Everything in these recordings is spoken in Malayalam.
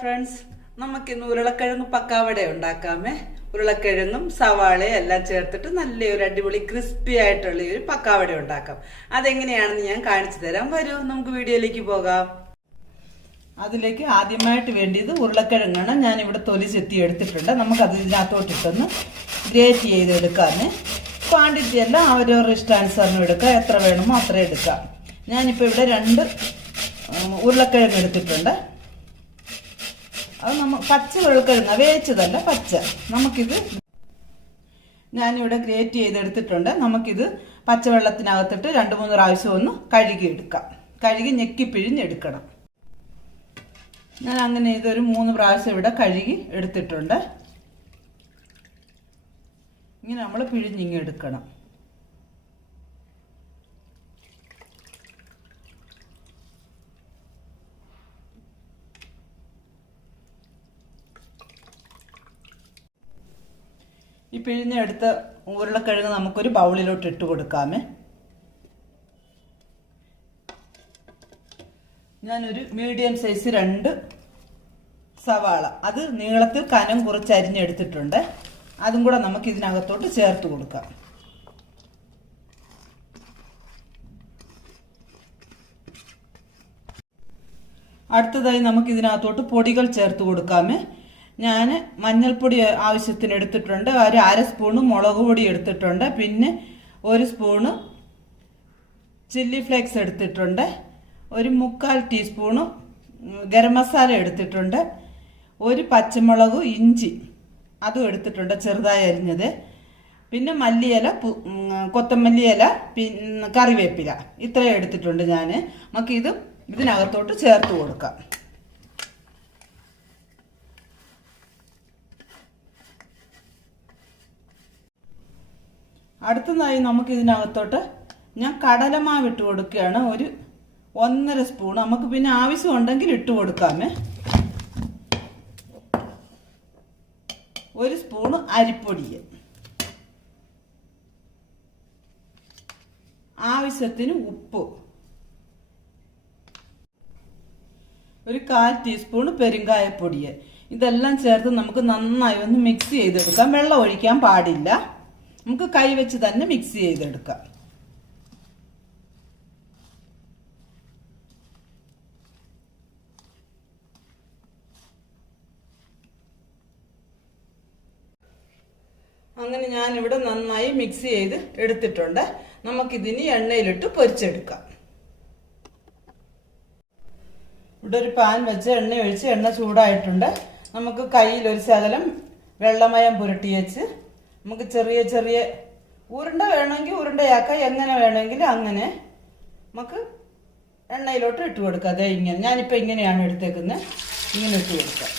ഫ്രണ്ട്സ് നമുക്കിന്ന് ഉരുളക്കിഴങ്ങ് പക്കാവട ഉണ്ടാക്കാമേ. ഉരുളക്കിഴങ്ങും സവാളയും എല്ലാം ചേർത്തിട്ട് നല്ലൊരു അടിപൊളി ക്രിസ്പി ആയിട്ടുള്ള ഒരു പക്കാവട ഉണ്ടാക്കാം. അതെങ്ങനെയാണെന്ന് ഞാൻ കാണിച്ചു തരാം. വരൂ നമുക്ക് വീഡിയോയിലേക്ക് പോകാം. അതിലേക്ക് ആദ്യമായിട്ട് വേണ്ടിയത് ഉരുളക്കിഴങ്ങാണ്. ഞാൻ ഇവിടെ തൊലി ചെത്തി എടുത്തിട്ടുണ്ട്. നമുക്കത് ഇതിനകത്തോട്ടിട്ടൊന്ന് ഗ്രേറ്റ് ചെയ്ത് ചെയ്തെടുക്കാമേ. ക്വാണ്ടിറ്റി അല്ല അവരവരുടെ ഇഷ്ടാനുസരണം എടുക്കുക എത്ര വേണമോ അത്ര എടുക്കാം. ഞാനിപ്പോൾ ഇവിടെ രണ്ട് ഉരുളക്കിഴങ്ങ് എടുത്തിട്ടുണ്ട്. അത് നമ്മൾ പച്ച വെളുക്കഴുന്ന വേവിച്ചതല്ല പച്ച. നമുക്കിത് ഞാനിവിടെ ഗ്രേറ്റ് ചെയ്തെടുത്തിട്ടുണ്ട്. നമുക്കിത് പച്ചവെള്ളത്തിനകത്തിട്ട് രണ്ട് മൂന്ന് പ്രാവശ്യം ഒന്ന് കഴുകി എടുക്കാം കഴുകി ഞെക്കി പിഴിഞ്ഞെടുക്കണം. ഞാൻ അങ്ങനെ ഇതൊരു മൂന്ന് പ്രാവശ്യം ഇവിടെ കഴുകി എടുത്തിട്ടുണ്ട്. ഇങ്ങനെ നമ്മൾ പിഴിഞ്ഞിങ്ങി ഈ പിഴിഞ്ഞെടുത്ത ഉരുളക്കിഴങ്ങ് നമുക്കൊരു ബൗളിലോട്ട് ഇട്ട് കൊടുക്കാമേ. ഞാനൊരു മീഡിയം സൈസ് രണ്ട് സവാള. അത് നീളത്തിൽ കനം കുറച്ച് അരിഞ്ഞെടുത്തിട്ടുണ്ട്. അതും കൂടെ നമുക്ക് ഇതിനകത്തോട്ട് ചേർത്ത് കൊടുക്കാം. അടുത്തതായി നമുക്ക് ഇതിനകത്തോട്ട് പൊടികൾ ചേർത്ത് കൊടുക്കാമേ. ഞാൻ മഞ്ഞൾപ്പൊടി ആവശ്യത്തിന് എടുത്തിട്ടുണ്ട്. ഒരു അര സ്പൂണ് മുളക് പൊടി എടുത്തിട്ടുണ്ട്. പിന്നെ ഒരു സ്പൂണ് ചില്ലി ഫ്ലേക്സ് എടുത്തിട്ടുണ്ട്. ഒരു മുക്കാൽ ടീസ്പൂണ് ഗരം മസാല എടുത്തിട്ടുണ്ട്. ഒരു പച്ചമുളക് ഇഞ്ചി അതും എടുത്തിട്ടുണ്ട് ചെറുതായി അരിഞ്ഞത്. പിന്നെ മല്ലിയില കൊത്തമല്ലിയില പിന്നെ കറിവേപ്പില. ഇത്രയും എടുത്തിട്ടുണ്ട് ഞാൻ നമുക്ക് ഇത് ഇതിനകത്തോട്ട് ചേർത്ത് കൊടുക്കാം. അടുത്തതായി നമുക്ക് ഇതിനകത്തോട്ട് ഞാൻ കടലമാവ് ഇട്ട് കൊടുക്കുകയാണ്. ഒരു ഒന്നര സ്പൂൺ. നമുക്ക് പിന്നെ ആവശ്യമുണ്ടെങ്കിൽ ഇട്ട് കൊടുക്കാമേ. ഒരു സ്പൂണ് അരിപ്പൊടി. ആവശ്യത്തിന് ഉപ്പ്. ഒരു കാൽ ടീസ്പൂൺ പെരുങ്കായപ്പൊടി. ഇതെല്ലാം ചേർത്ത് നമുക്ക് നന്നായി ഒന്ന് മിക്സ് ചെയ്തെടുക്കാം. വെള്ളം ഒഴിക്കാൻ പാടില്ല. നമുക്ക് കൈവച്ച് തന്നെ മിക്സ് ചെയ്തെടുക്കാം. അങ്ങനെ ഞാനിവിടെ നന്നായി മിക്സ് ചെയ്ത് എടുത്തിട്ടുണ്ട്. നമുക്കിതിനി എണ്ണയിലിട്ട് പൊരിച്ചെടുക്കാം. ഇവിടെ ഒരു പാൻ വെച്ച് എണ്ണ ഒഴിച്ച് എണ്ണ ചൂടായിട്ടുണ്ട്. നമുക്ക് കയ്യിൽ ഒരു ശകലം വെള്ളമയം പുരട്ടി വെച്ച് നമുക്ക് ചെറിയ ചെറിയ ഉരുണ്ട വേണമെങ്കിൽ ഉരുണ്ടയാക്കാം എങ്ങനെ വേണമെങ്കിൽ അങ്ങനെ നമുക്ക് എണ്ണയിലോട്ട് ഇട്ട് കൊടുക്കാം. അതെ ഇങ്ങനെ. ഞാനിപ്പോൾ ഇങ്ങനെയാണ് എടുത്തേക്കുന്നത്. ഇങ്ങനെ ഇട്ട് കൊടുക്കാം.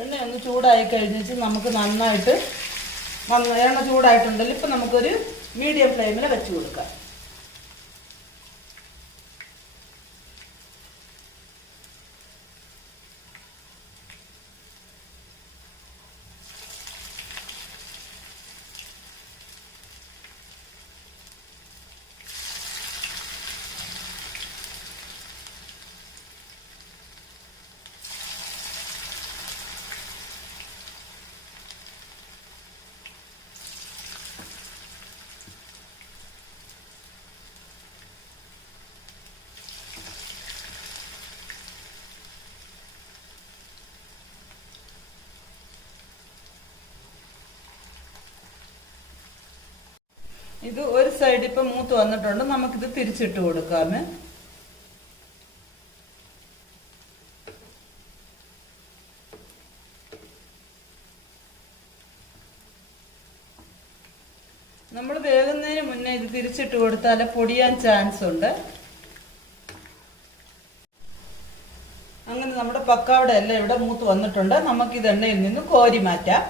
എണ്ണ ഒന്ന് ചൂടായി കഴിഞ്ഞിട്ട് നമുക്ക് നന്നായിട്ട് വന്ന് എണ്ണ ചൂടായിട്ടുണ്ടല്ലോ ഇപ്പം നമുക്കൊരു മീഡിയം ഫ്ലെയിമിൽ വെച്ച് കൊടുക്കാം. ഇത് ഒരു സൈഡ് ഇപ്പം മൂത്ത് വന്നിട്ടുണ്ട്. നമുക്കിത് തിരിച്ചിട്ട് കൊടുക്കാമേ. നമ്മൾ വേകുന്നതിന് മുന്നേ ഇത് തിരിച്ചിട്ട് കൊടുത്താൽ പൊടിയാൻ ചാൻസ് ഉണ്ട്. അങ്ങനെ നമ്മുടെ പക്കാവിടെ എല്ലാം ഇവിടെ മൂത്ത് വന്നിട്ടുണ്ട്. നമുക്ക് ഇത് എണ്ണയിൽ നിന്ന് കോരി മാറ്റാം.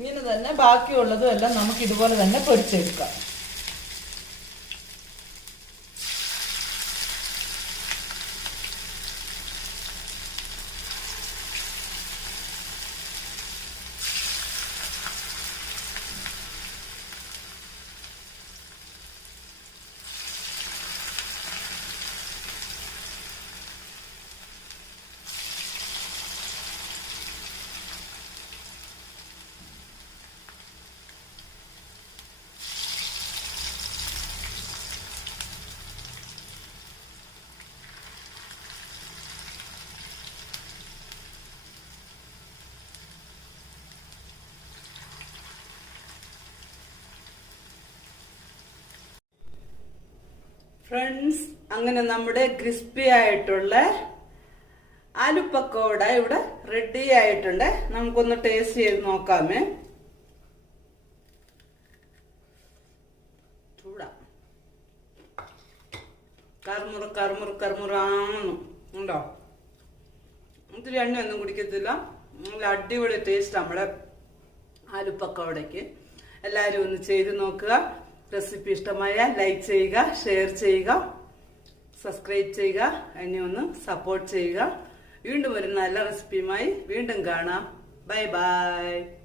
ഇങ്ങനെ തന്നെ ബാക്കിയുള്ളതും എല്ലാം നമുക്ക് ഇതുപോലെ തന്നെ പൊരിച്ചെടുക്കാം. ഫ്രണ്ട്സ് അങ്ങനെ നമ്മുടെ ക്രിസ്പി ആയിട്ടുള്ള ആലുപ്പക്കോട പക്കോട ഇവിടെ റെഡി ആയിട്ടുണ്ട്. നമുക്കൊന്ന് ടേസ്റ്റ് ചെയ്ത് നോക്കാമേ. ചൂടാ. കറുമുറ കറുമുറ കറുമുറാന്നു ഉണ്ടോ? ഒത്തിരി എണ്ണയൊന്നും കുടിക്കത്തില്ല. നല്ല അടിപൊളി ടേസ്റ്റ് നമ്മുടെ ആലുപ്പക്കോടയ്ക്ക് എല്ലാവരും ഒന്ന് ചെയ്ത് നോക്കുക. റെസിപ്പി ഇഷ്ടമായ ലൈക്ക് ചെയ്യുക ഷെയർ ചെയ്യുക സബ്സ്ക്രൈബ് ചെയ്യുക എന്നെ ഒന്ന് സപ്പോർട്ട് ചെയ്യുക. വീണ്ടും ഒരു നല്ല റെസിപ്പിയുമായി വീണ്ടും കാണാം. Bye bye.